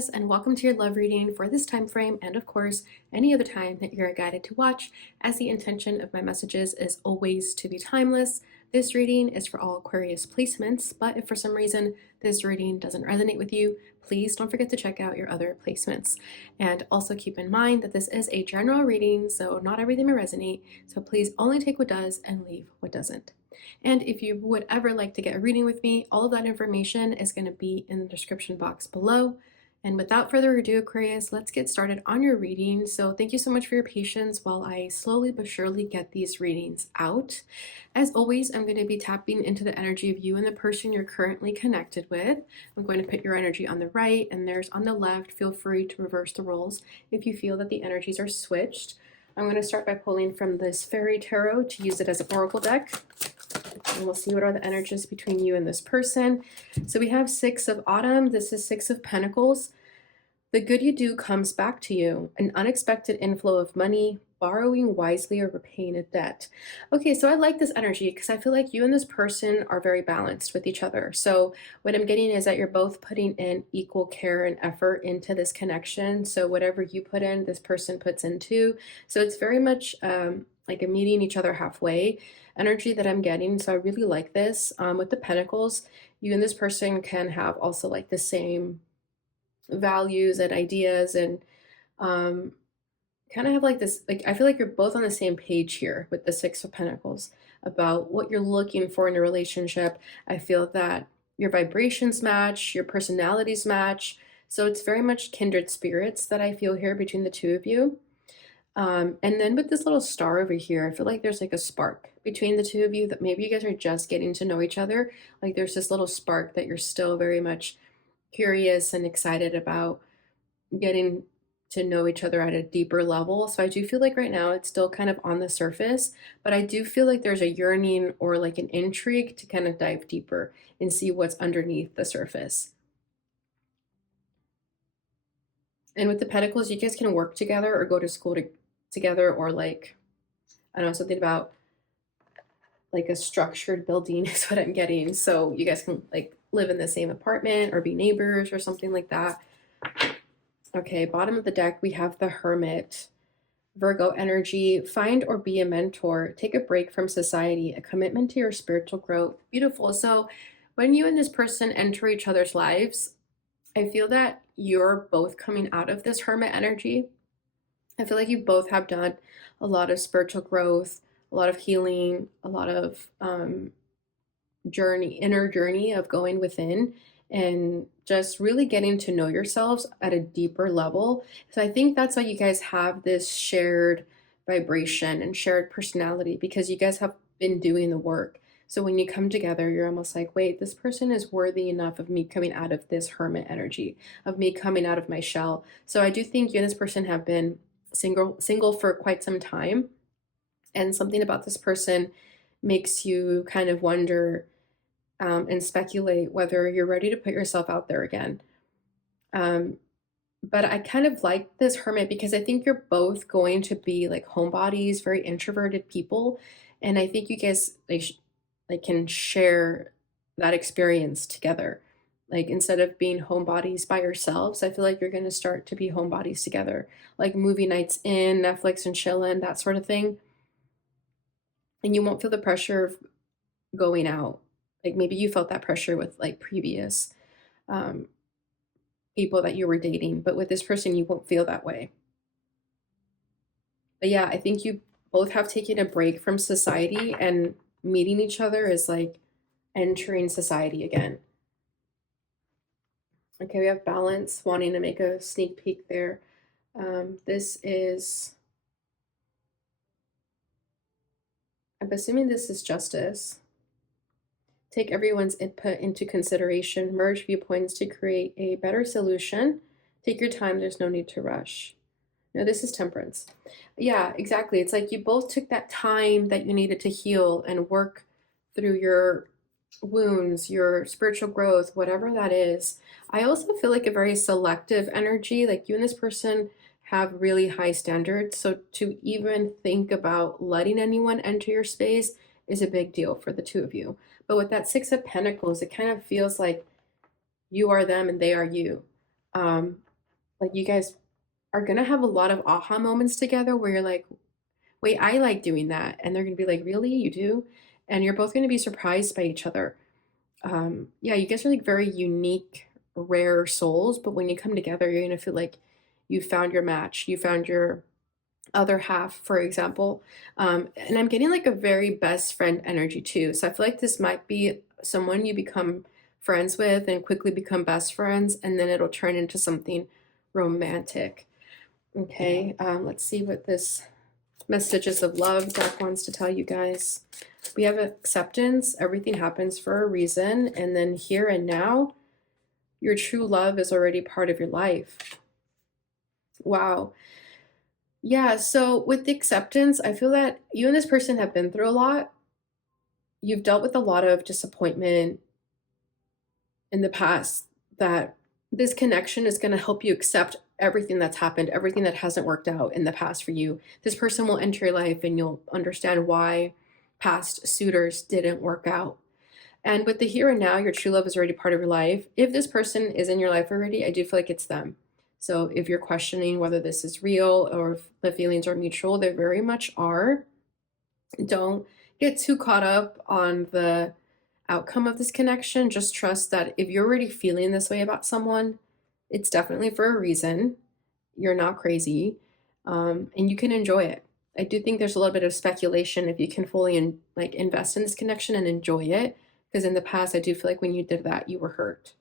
Aquarius, and welcome to your love reading for this time frame and of course any other time that you're guided to watch, as the intention of my messages is always to be timeless. This reading is for all Aquarius placements, but if for some reason this reading doesn't resonate with you, please don't forget to check out your other placements. And also keep in mind that this is a general reading, so not everything may resonate, so please only take what does and leave what doesn't. And if you would ever like to get a reading with me, all of that information is going to be in the description box below. And without further ado, Aquarius, let's get started on your reading. So thank you so much for your patience while I slowly but surely get these readings out. As always, I'm going to be tapping into the energy of you and the person you're currently connected with. I'm going to put your energy on the right and theirs on the left. Feel free to reverse the roles if you feel that the energies are switched. I'm going to start by pulling from this fairy tarot to use it as an oracle deck. And we'll see what are the energies between you and this person. So we have Six of Autumn. This is Six of Pentacles. The good you do comes back to you. An unexpected inflow of money, borrowing wisely, or repaying a debt. Okay, so I like this energy because I feel like you and this person are very balanced with each other. So what I'm getting is that you're both putting in equal care and effort into this connection. So whatever you put in, this person puts in too. So it's very much like a meeting each other halfway energy that I'm getting. So I really like this. With the Pentacles, you and this person can have also like the same values and ideas, and kind of have like this, like I feel like you're both on the same page here with the Six of Pentacles about what you're looking for in a relationship. I feel that your vibrations match, your personalities match. So it's very much kindred spirits that I feel here between the two of you. And then with this little star over here, I feel like there's like a spark between the two of you, that maybe you guys are just getting to know each other. Like there's this little spark that you're still very much curious and excited about getting to know each other at a deeper level. So I do feel like right now it's still kind of on the surface, but I do feel like there's a yearning or like an intrigue to kind of dive deeper and see what's underneath the surface. And with the Pentacles, you guys can work together or go to school together, or like, I don't know, something about like a structured building is what I'm getting. So you guys can like live in the same apartment or be neighbors or something like that. Okay, bottom of the deck, we have the Hermit. Virgo energy, find or be a mentor, take a break from society, a commitment to your spiritual growth. Beautiful. So when you and this person enter each other's lives, I feel that you're both coming out of this Hermit energy. I feel like you both have done a lot of spiritual growth, a lot of healing, a lot of inner journey of going within and just really getting to know yourselves at a deeper level. So I think that's why you guys have this shared vibration and shared personality, because you guys have been doing the work. So when you come together, you're almost like, wait, this person is worthy enough of me coming out of this Hermit energy, of me coming out of my shell. So I do think you and this person have been single for quite some time. And something about this person makes you kind of wonder and speculate whether you're ready to put yourself out there again. But I kind of like this Hermit because I think you're both going to be like homebodies, very introverted people. And I think you guys like can share that experience together. Like instead of being homebodies by yourselves, I feel like you're going to start to be homebodies together, like movie nights in, Netflix and chillin', that sort of thing. And you won't feel the pressure of going out. Like maybe you felt that pressure with like previous people that you were dating, but with this person, you won't feel that way. But yeah, I think you both have taken a break from society, and meeting each other is like entering society again. Okay, we have Balance, wanting to make a sneak peek there. This is, I'm assuming this is Justice. Take everyone's input into consideration, merge viewpoints to create a better solution. Take your time, there's no need to rush. No, this is Temperance. Yeah, exactly. It's like you both took that time that you needed to heal and work through your wounds, your spiritual growth, whatever that is. I also feel like a very selective energy, like you and this person have really high standards. So to even think about letting anyone enter your space is a big deal for the two of you. But with that Six of Pentacles, it kind of feels like you are them and they are you. Like you guys are gonna have a lot of aha moments together where you're like, wait, I like doing that. And they're gonna be like, really? You do? And you're both gonna be surprised by each other. Yeah, you guys are like very unique, rare souls, but when you come together, you're gonna feel like you found your match, you found your other half, for example. And I'm getting like a very best friend energy too. So I feel like this might be someone you become friends with and quickly become best friends, and then it'll turn into something romantic. Okay, let's see what this messages of love deck wants to tell you guys. We have acceptance, everything happens for a reason, and then here and now, your true love is already part of your life. Wow. Yeah, so with the acceptance, I feel that you and this person have been through a lot. You've dealt with a lot of disappointment in the past, that this connection is going to help you accept everything that's happened, everything that hasn't worked out in the past for you. This person will enter your life and you'll understand why past suitors didn't work out. And with the here and now, your true love is already part of your life. If this person is in your life already, I do feel like it's them. So if you're questioning whether this is real or if the feelings are mutual, they very much are. Don't get too caught up on the outcome of this connection. Just trust that if you're already feeling this way about someone, it's definitely for a reason. You're not crazy, and you can enjoy it. I do think there's a little bit of speculation if you can fully like invest in this connection and enjoy it, because in the past, I do feel like when you did that, you were hurt.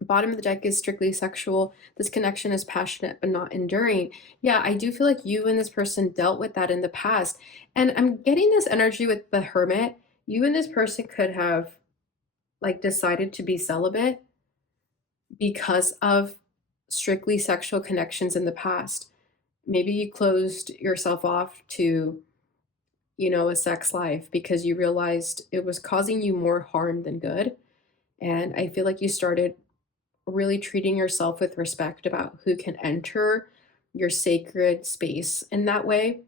Bottom of the deck is strictly sexual. This connection is passionate but not enduring. Yeah, I do feel like you and this person dealt with that in the past. And I'm getting this energy with the Hermit. You and this person could have like decided to be celibate because of strictly sexual connections in the past. Maybe you closed yourself off to, a sex life because you realized it was causing you more harm than good. And I feel like you started really treating yourself with respect about who can enter your sacred space in that way,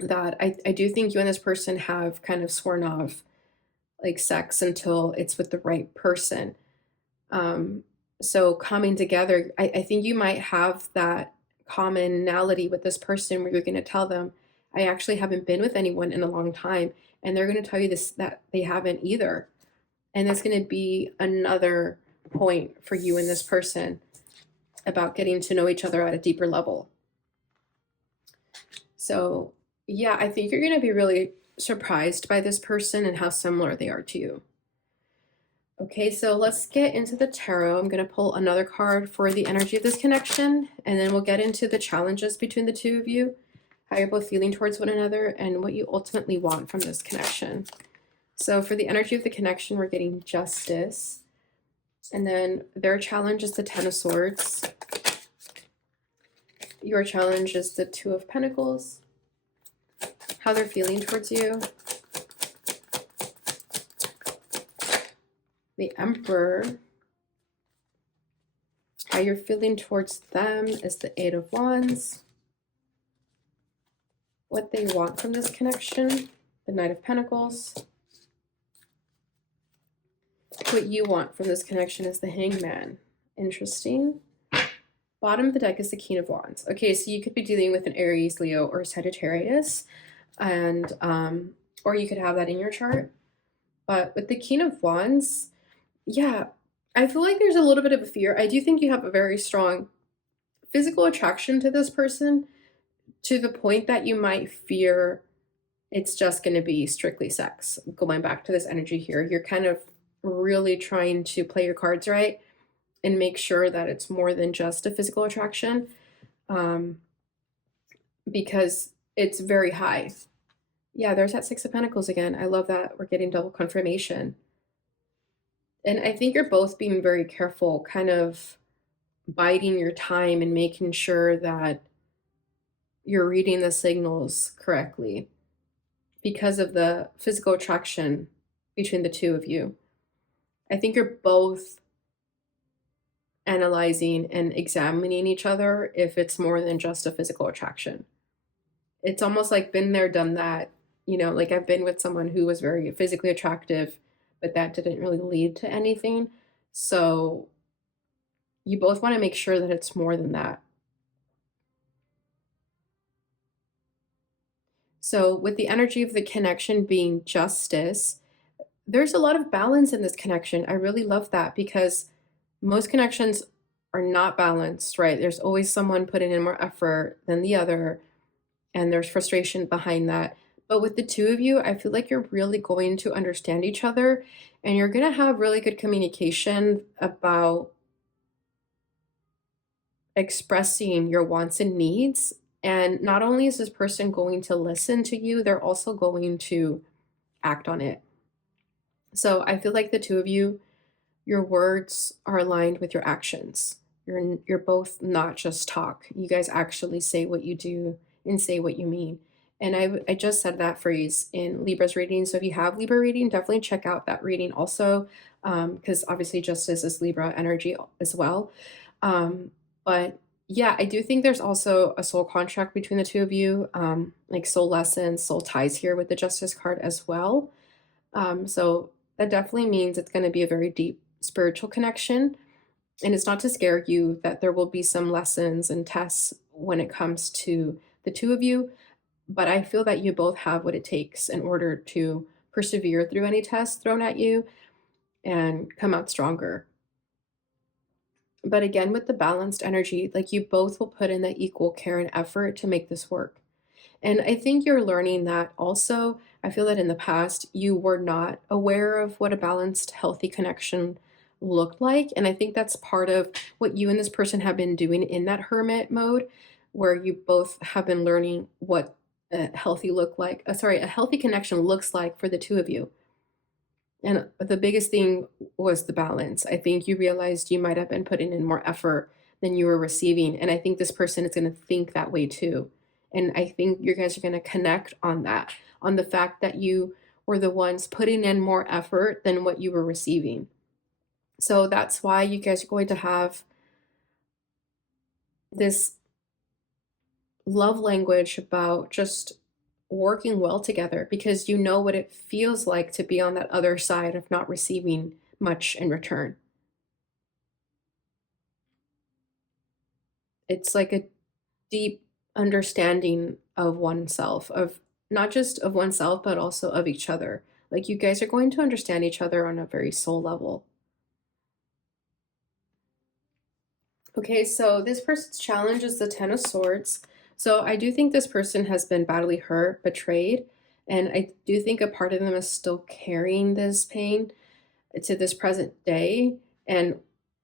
that I do think you and this person have kind of sworn off like sex until it's with the right person. Um, so coming together, I think you might have that commonality with this person where you're going to tell them, I actually haven't been with anyone in a long time. And they're going to tell you this, that they haven't either. And that's going to be another point for you and this person about getting to know each other at a deeper level. So, yeah, I think you're going to be really surprised by this person and how similar they are to you. Okay, so let's get into the tarot. I'm going to pull another card for the energy of this connection, and then we'll get into the challenges between the two of you, how you're both feeling towards one another, and what you ultimately want from this connection. So for the energy of the connection, we're getting Justice. And then their challenge is the Ten of Swords. Your challenge is the Two of Pentacles. How they're feeling towards you. The Emperor. How you're feeling towards them is the Eight of Wands. What they want from this connection, the Knight of Pentacles. What you want from this connection is the Hangman. Interesting. Bottom of the deck is the King of Wands. Okay, so you could be dealing with an Aries, Leo, or Sagittarius, and or you could have that in your chart. But with the King of Wands, yeah, I feel like there's a little bit of a fear. I do think you have a very strong physical attraction to this person, to the point that you might fear it's just going to be strictly sex. Going back to this energy here, you're kind of really trying to play your cards right and make sure that it's more than just a physical attraction, because it's very high. Yeah, there's that Six of Pentacles again. I love that we're getting double confirmation. And I think you're both being very careful, kind of biding your time and making sure that you're reading the signals correctly because of the physical attraction between the two of you. I think you're both analyzing and examining each other if it's more than just a physical attraction. It's almost like been there, done that. Like I've been with someone who was very physically attractive, but that didn't really lead to anything. So you both want to make sure that it's more than that. So, with the energy of the connection being justice, there's a lot of balance in this connection. I really love that because most connections are not balanced, right? There's always someone putting in more effort than the other, and there's frustration behind that. But with the two of you, I feel like you're really going to understand each other and you're going to have really good communication about expressing your wants and needs. And not only is this person going to listen to you, they're also going to act on it. So I feel like the two of you, your words are aligned with your actions. You're both not just talk. You guys actually say what you do and say what you mean. And I just said that phrase in Libra's reading. So if you have Libra reading, definitely check out that reading also, because obviously justice is Libra energy as well. But yeah, I do think there's also a soul contract between the two of you, like soul lessons, soul ties here with the justice card as well. So that definitely means it's going to be a very deep spiritual connection. And it's not to scare you that there will be some lessons and tests when it comes to the two of you. But I feel that you both have what it takes in order to persevere through any test thrown at you and come out stronger. But again, with the balanced energy, like you both will put in the equal care and effort to make this work. And I think you're learning that also. I feel that in the past, you were not aware of what a balanced, healthy connection looked like. And I think that's part of what you and this person have been doing in that hermit mode, where you both have been learning what a healthy a healthy connection looks like for the two of you. And the biggest thing was the balance. I think you realized you might have been putting in more effort than you were receiving. And I think this person is going to think that way too. And I think you guys are going to connect on that, on the fact that you were the ones putting in more effort than what you were receiving. So that's why you guys are going to have this love language about just working well together because you know what it feels like to be on that other side of not receiving much in return. It's like a deep understanding of oneself, of not just of oneself, but also of each other. Like you guys are going to understand each other on a very soul level. Okay, so this person's challenge is the Ten of Swords. So I do think this person has been badly hurt, betrayed, and I do think a part of them is still carrying this pain to this present day. And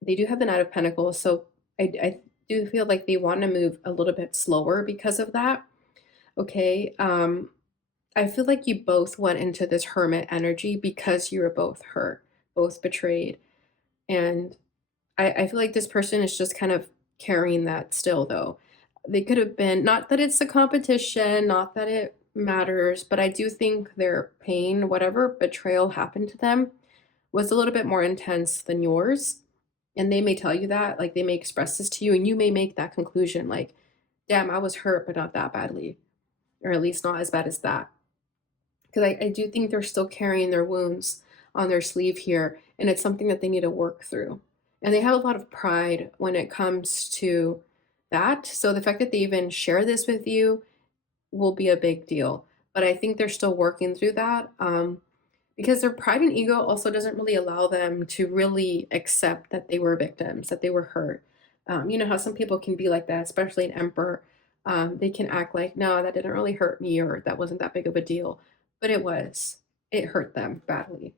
they do have the Knight of Pentacles, so I do feel like they want to move a little bit slower because of that. Okay, I feel like you both went into this hermit energy because you were both hurt, both betrayed, and I feel like this person is just kind of carrying that still, though. They could have been, not that it's a competition, not that it matters, but I do think their pain, whatever betrayal happened to them, was a little bit more intense than yours. And they may tell you that, like they may express this to you, and you may make that conclusion, like, damn, I was hurt, but not that badly, or at least not as bad as that. Because I do think they're still carrying their wounds on their sleeve here, and it's something that they need to work through. And they have a lot of pride when it comes to that. So the fact that they even share this with you will be a big deal. But I think they're still working through that because their pride and ego also doesn't really allow them to really accept that they were victims, that they were hurt. You know how some people can be like that, especially an emperor. They can act like, no, that didn't really hurt me, or that wasn't that big of a deal. But it was. It hurt them badly.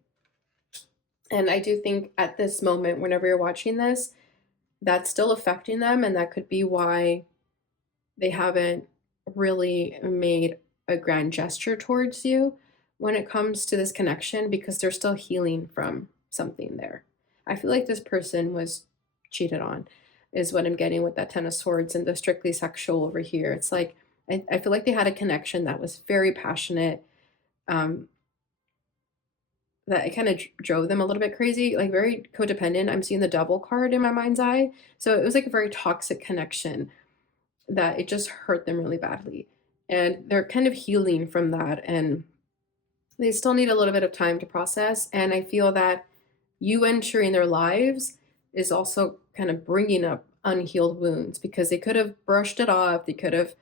And I do think at this moment, whenever you're watching this, that's still affecting them. And that could be why they haven't really made a grand gesture towards you when it comes to this connection, because they're still healing from something there. I feel like this person was cheated on, is what I'm getting with that Ten of Swords and the strictly sexual over here. It's like, I feel like they had a connection that was very passionate. That it kind of drove them a little bit crazy, like very codependent. I'm seeing the Devil card in my mind's eye. So it was like a very toxic connection that it just hurt them really badly. And they're kind of healing from that. And they still need a little bit of time to process. And I feel that you entering their lives is also kind of bringing up unhealed wounds because they could have brushed it off. They could have,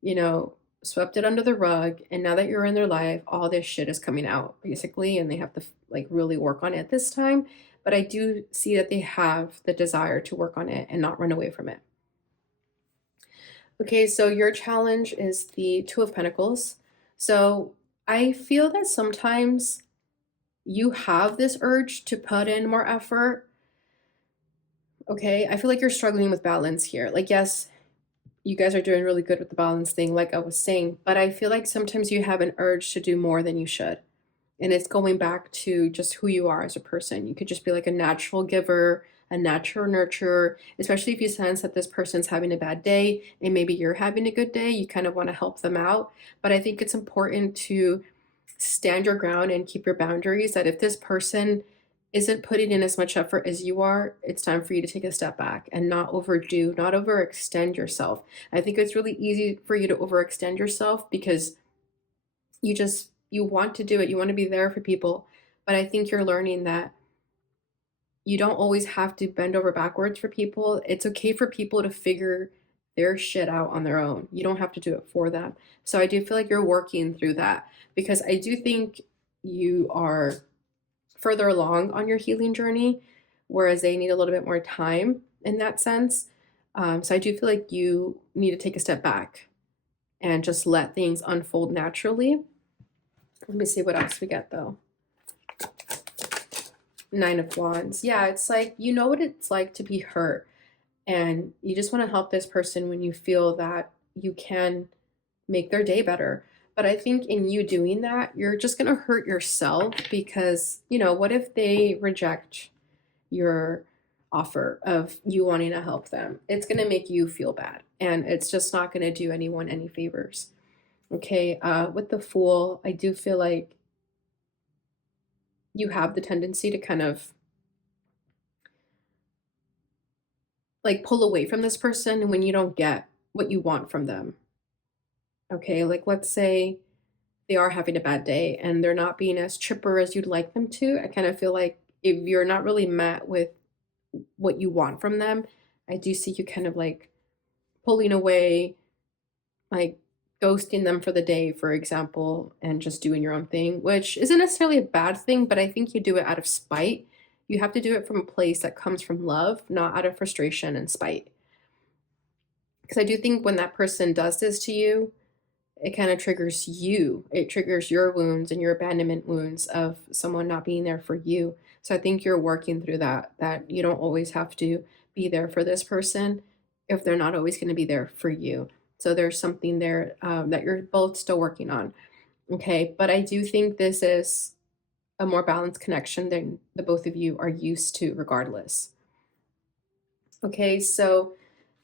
you know, swept it under the rug. And now that you're in their life, all this shit is coming out basically. And they have to like really work on it this time. But I do see that they have the desire to work on it and not run away from it. Okay, so your challenge is the Two of Pentacles. So I feel that sometimes you have this urge to put in more effort. Okay, I feel like you're struggling with balance here. Like, yes, you guys are doing really good with the balance thing, like I was saying, but I feel like sometimes you have an urge to do more than you should. And it's going back to just who you are as a person. You could just be like a natural giver, a natural nurturer, especially if you sense that this person's having a bad day and maybe you're having a good day, you kind of want to help them out. But I think it's important to stand your ground and keep your boundaries, that if this person isn't putting in as much effort as you are, it's time for you to take a step back and not overdo, not overextend yourself. I think it's really easy for you to overextend yourself because you want to do it, you want to be there for people, but I think you're learning that you don't always have to bend over backwards for people. It's okay for people to figure their shit out on their own. You don't have to do it for them. So I do feel like you're working through that because I do think you are further along on your healing journey, whereas they need a little bit more time in that sense. So I do feel like you need to take a step back and just let things unfold naturally. Let me see what else we get though. Nine of Wands. Yeah, it's like, you know what it's like to be hurt and you just want to help this person when you feel that you can make their day better. But I think in you doing that, you're just going to hurt yourself because, you know, what if they reject your offer of you wanting to help them? It's going to make you feel bad and it's just not going to do anyone any favors. Okay, with the Fool, I do feel like you have the tendency to kind of like pull away from this person when you don't get what you want from them. Okay, like let's say they are having a bad day and they're not being as chipper as you'd like them to. I kind of feel like if you're not really met with what you want from them, I do see you kind of like pulling away, like ghosting them for the day, for example, and just doing your own thing, which isn't necessarily a bad thing, but I think you do it out of spite. You have to do it from a place that comes from love, not out of frustration and spite. Because I do think when that person does this to you, it kind of triggers you. It triggers your wounds and your abandonment wounds of someone not being there for you. So I think you're working through that you don't always have to be there for this person if they're not always going to be there for you. So there's something there that you're both still working on. Okay, but I do think this is a more balanced connection than the both of you are used to regardless. Okay, so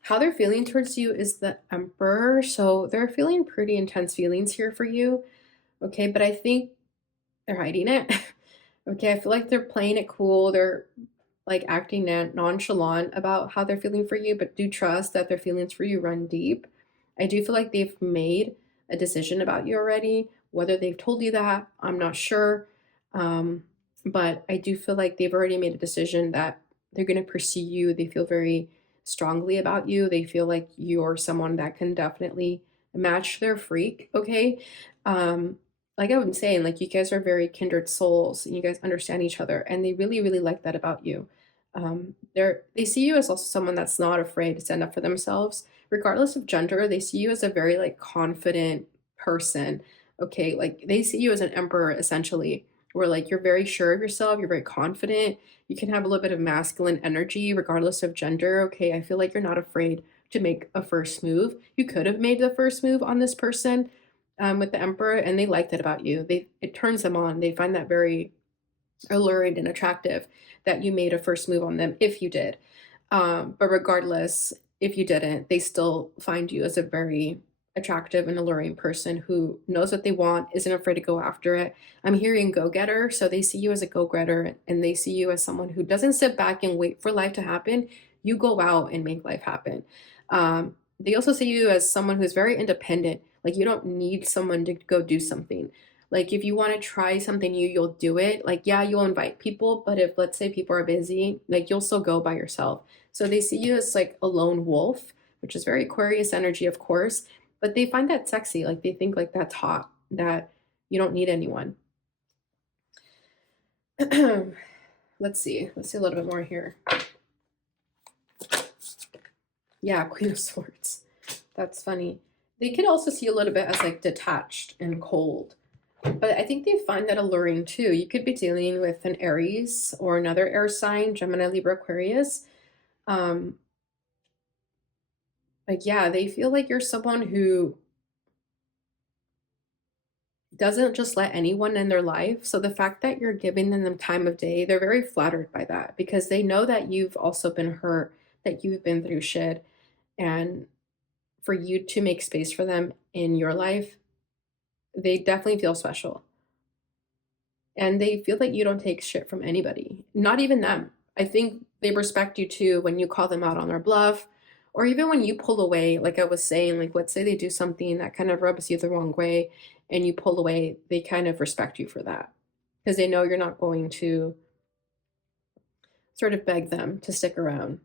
how they're feeling towards you is the Emperor. So they're feeling pretty intense feelings here for you. Okay, but I think they're hiding it. Okay, I feel like they're playing it cool. They're like acting nonchalant about how they're feeling for you, but do trust that their feelings for you run deep. I do feel like they've made a decision about you already. Whether they've told you that, I'm not sure. But I do feel like they've already made a decision that they're going to pursue you. They feel very strongly about you. They feel like you're someone that can definitely match their freak. Okay. Like I was saying, like you guys are very kindred souls and you guys understand each other and they really, really like that about you. They see you as also someone that's not afraid to stand up for themselves, regardless of gender. They see you as a very like confident person. Okay, like they see you as an emperor essentially, where like you're very sure of yourself, you're very confident. You can have a little bit of masculine energy regardless of gender. Okay, I feel like you're not afraid to make a first move. You could have made the first move on this person with the emperor, and they like that about you. It turns them on. They find that very alluring and attractive that you made a first move on them if you did. But regardless, if you didn't, they still find you as a very attractive and alluring person who knows what they want, isn't afraid to go after it. I'm hearing go-getter, so they see you as a go-getter and they see you as someone who doesn't sit back and wait for life to happen. You go out and make life happen. They also see you as someone who's very independent. Like you don't need someone to go do something. Like if you want to try something new, you'll do it. Like, yeah, you'll invite people, but if let's say people are busy, like you'll still go by yourself. So they see you as like a lone wolf, which is very Aquarius energy, of course, but they find that sexy. Like they think like that's hot, that you don't need anyone. Let's see. Let's see a little bit more here. Yeah, Queen of Swords. That's funny. They could also see a little bit as like detached and cold. But I think they find that alluring too. You could be dealing with an Aries or another air sign, Gemini, Libra, Aquarius. Um, like, yeah, they feel like you're someone who doesn't just let anyone in their life. So the fact that you're giving them the time of day, they're very flattered by that because they know that you've also been hurt, that you've been through shit. And for you to make space for them in your life, they definitely feel special. And they feel like you don't take shit from anybody, not even them. I think they respect you too when you call them out on their bluff, or even when you pull away. Like I was saying, like let's say they do something that kind of rubs you the wrong way and you pull away, they kind of respect you for that because they know you're not going to sort of beg them to stick around.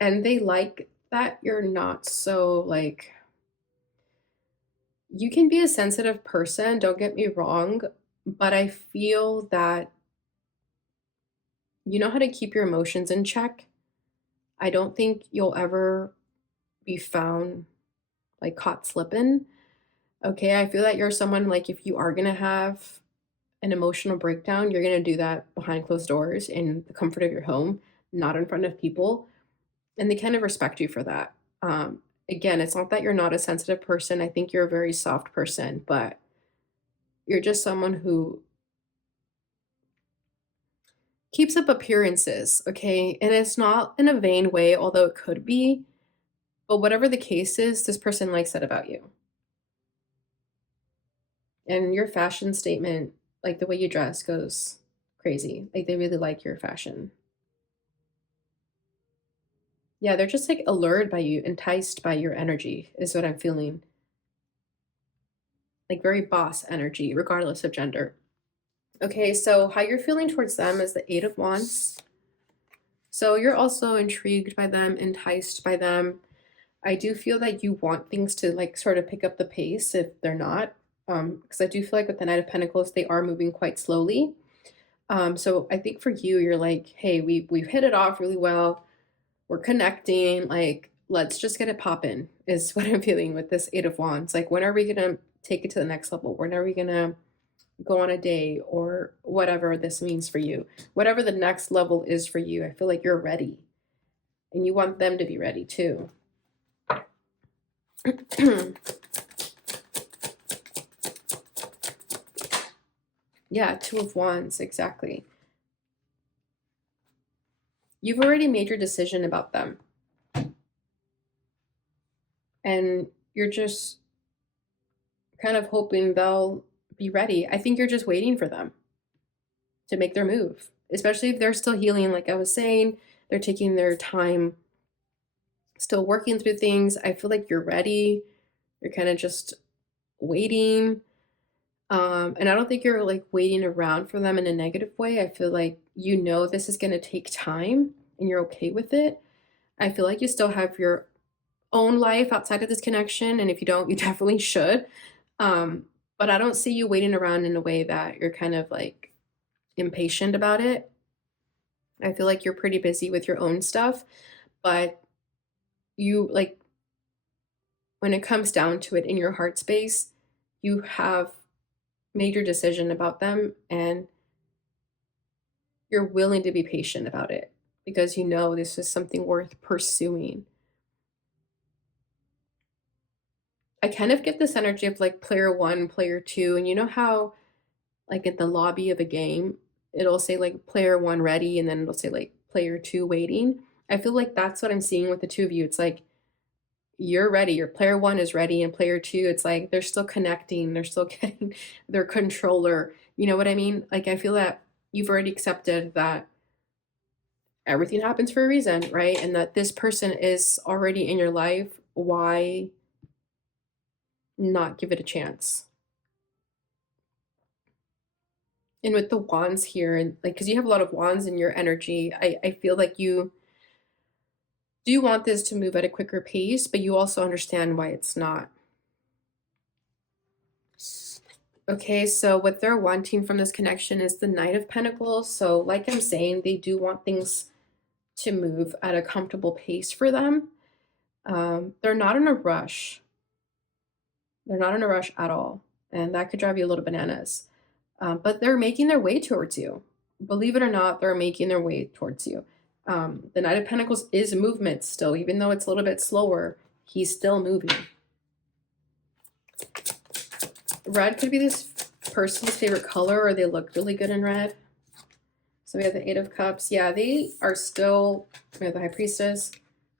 And they like that you're not so like, you can be a sensitive person, don't get me wrong, but I feel that you know how to keep your emotions in check. I don't think you'll ever be found like caught slipping. Okay, I feel that you're someone like if you are going to have an emotional breakdown, you're going to do that behind closed doors in the comfort of your home, not in front of people. And they kind of respect you for that. Again, it's not that you're not a sensitive person. I think you're a very soft person, but you're just someone who keeps up appearances, okay? And it's not in a vain way, although it could be. But whatever the case is, this person likes that about you. And your fashion statement, like the way you dress, goes crazy. Like they really like your fashion. Yeah, they're just like allured by you, enticed by your energy, is what I'm feeling. Like very boss energy, regardless of gender. Okay, so how you're feeling towards them is the Eight of Wands. So you're also intrigued by them, enticed by them. I do feel that you want things to like sort of pick up the pace if they're not. Because I do feel like with the Knight of Pentacles, they are moving quite slowly. So I think for you, you're like, hey, we've hit it off really well. We're connecting. Like, let's just get it popping, is what I'm feeling with this Eight of Wands. Like, when are we gonna take it to the next level? When are we gonna go on a date or whatever this means for you? Whatever the next level is for you, I feel like you're ready. And you want them to be ready too. Yeah, Two of Wands, exactly. You've already made your decision about them. And you're just kind of hoping they'll be ready. I think you're just waiting for them to make their move, especially if they're still healing. Like I was saying, they're taking their time, still working through things. I feel like you're ready. You're kind of just waiting. And I don't think you're like waiting around for them in a negative way. I feel like you know this is going to take time and you're okay with it. I feel like you still have your own life outside of this connection. And if you don't, you definitely should. But I don't see you waiting around in a way that you're kind of like impatient about it. I feel like you're pretty busy with your own stuff, but you like when it comes down to it in your heart space, you have made your decision about them and you're willing to be patient about it because you know this is something worth pursuing. I kind of get this energy of like player one, player two, and you know how like at the lobby of a game, it'll say like player one ready and then it'll say like player two waiting. I feel like that's what I'm seeing with the two of you. It's like you're ready. Your player one is ready, and player two, it's like they're still connecting, they're still getting their controller. You know what I mean? Like I feel that you've already accepted that everything happens for a reason, right? And that this person is already in your life. Why not give it a chance. And with the wands here, and like, because you have a lot of wands in your energy, I feel like you do want this to move at a quicker pace, but you also understand why it's not. Okay, so what they're wanting from this connection is the Knight of Pentacles. So, like I'm saying, they do want things to move at a comfortable pace for them. They're not in a rush. They're not in a rush at all. And that could drive you a little bananas. But they're making their way towards you. Believe it or not, they're making their way towards you. The Knight of Pentacles is movement still, even though it's a little bit slower, he's still moving. Red could be this person's favorite color, or they look really good in red. So we have the Eight of Cups. Yeah, they are still, we have the High Priestess,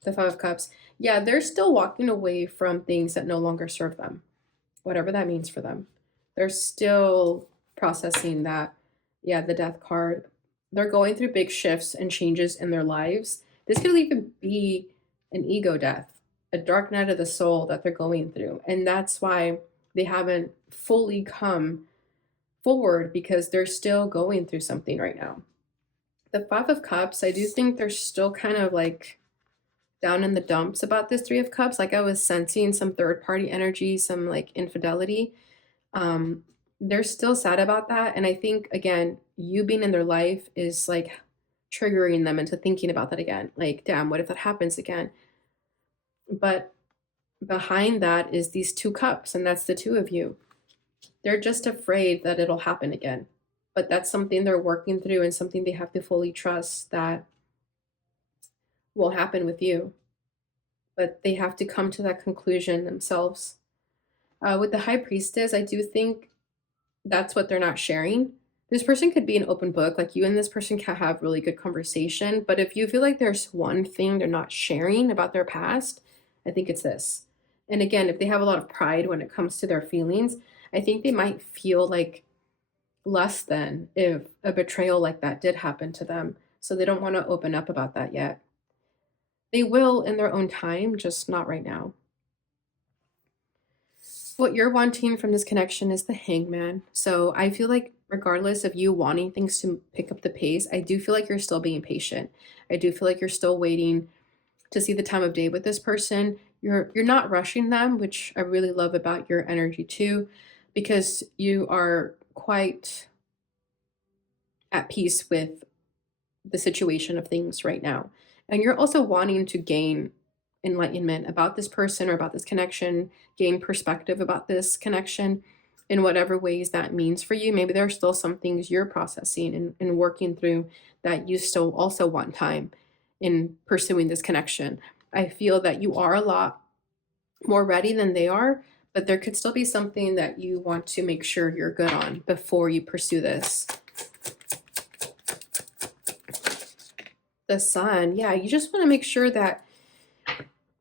the Five of Cups. Yeah, they're still walking away from things that no longer serve them, whatever that means for them. They're still processing that. Yeah, the Death card. They're going through big shifts and changes in their lives. This could even be an ego death, a dark night of the soul that they're going through. And that's why they haven't fully come forward, because they're still going through something right now. The Five of Cups, I do think they're still kind of like down in the dumps about this Three of Cups. Like I was sensing some third party energy, some like infidelity. They're still sad about that. And I think, again, you being in their life is like triggering them into thinking about that again. Like, damn, what if that happens again? But behind that is these Two Cups, and that's the two of you. They're just afraid that it'll happen again. But that's something they're working through and something they have to fully trust that will happen with you. But they have to come to that conclusion themselves. With the High Priestess, I do think that's what they're not sharing. This person could be an open book, like you and this person can have really good conversation. But if you feel like there's one thing they're not sharing about their past, I think it's this. And again, if they have a lot of pride when it comes to their feelings, I think they might feel like less than if a betrayal like that did happen to them. So they don't want to open up about that yet. They will in their own time, just not right now. What you're wanting from this connection is the Hangman. So I feel like regardless of you wanting things to pick up the pace, I do feel like you're still being patient. I do feel like you're still waiting to see the time of day with this person. You're not rushing them, which I really love about your energy too, because you are quite at peace with the situation of things right now. And you're also wanting to gain enlightenment about this person or about this connection, gain perspective about this connection in whatever ways that means for you. Maybe there are still some things you're processing and working through that you still also want time in pursuing this connection. I feel that you are a lot more ready than they are, but there could still be something that you want to make sure you're good on before you pursue this. The Sun, yeah, you just want to make sure that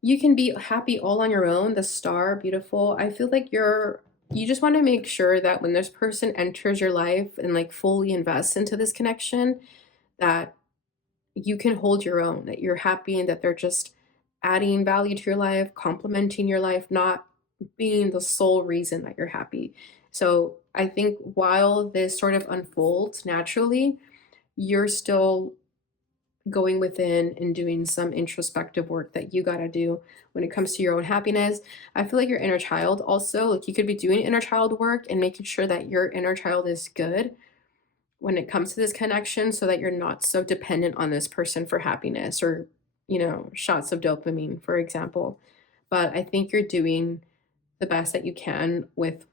you can be happy all on your own. The Star, beautiful. I feel like you just want to make sure that when this person enters your life and like fully invests into this connection, that you can hold your own, that you're happy and that they're just adding value to your life, complementing your life, not being the sole reason that you're happy. So I think while this sort of unfolds naturally, you're still going within and doing some introspective work that you got to do when it comes to your own happiness. I feel like your inner child also, like you could be doing inner child work and making sure that your inner child is good when it comes to this connection, so that you're not so dependent on this person for happiness or, shots of dopamine, for example. But I think you're doing the best that you can with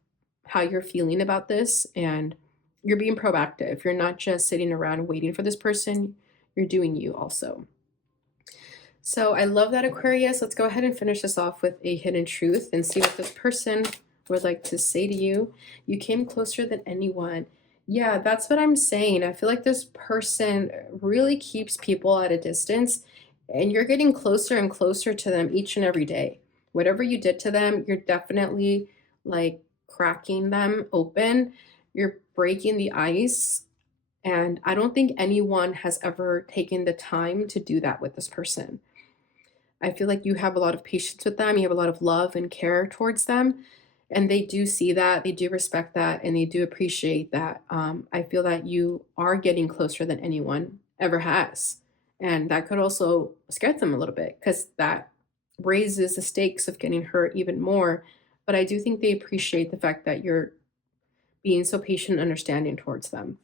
how you're feeling about this, and you're being proactive. You're not just sitting around waiting for this person, you're doing you also. So I love that, Aquarius. Let's go ahead and finish this off with a hidden truth and see what this person would like to say to you. You came closer than anyone. Yeah, that's what I'm saying. I feel like this person really keeps people at a distance, and you're getting closer and closer to them each and every day. Whatever you did to them, you're definitely like cracking them open. You're breaking the ice. And I don't think anyone has ever taken the time to do that with this person. I feel like you have a lot of patience with them. You have a lot of love and care towards them. And they do see that, they do respect that, and they do appreciate that. I feel that you are getting closer than anyone ever has. And that could also scare them a little bit because that raises the stakes of getting hurt even more. But I do think they appreciate the fact that you're being so patient and understanding towards them.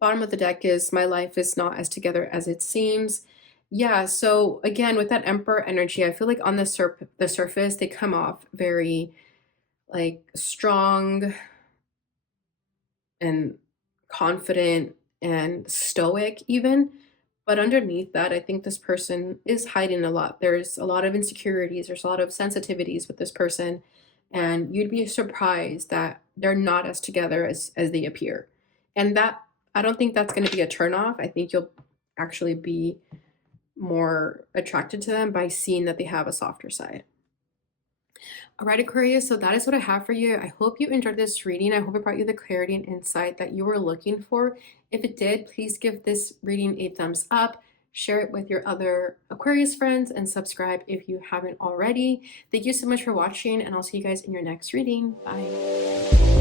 Bottom of the deck is my life is not as together as it seems. Yeah, so again, with that Emperor energy, I feel like on the surface, they come off very like strong and confident and stoic even. But underneath that, I think this person is hiding a lot. There's a lot of insecurities, there's a lot of sensitivities with this person, and you'd be surprised that they're not as together as they appear. And that I don't think that's going to be a turnoff. I think you'll actually be more attracted to them by seeing that they have a softer side. All right, Aquarius, so that is what I have for you. I hope you enjoyed this reading. I hope it brought you the clarity and insight that you were looking for. If it did, please give this reading a thumbs up, share it with your other Aquarius friends, and subscribe if you haven't already. Thank you so much for watching, and I'll see you guys in your next reading. Bye.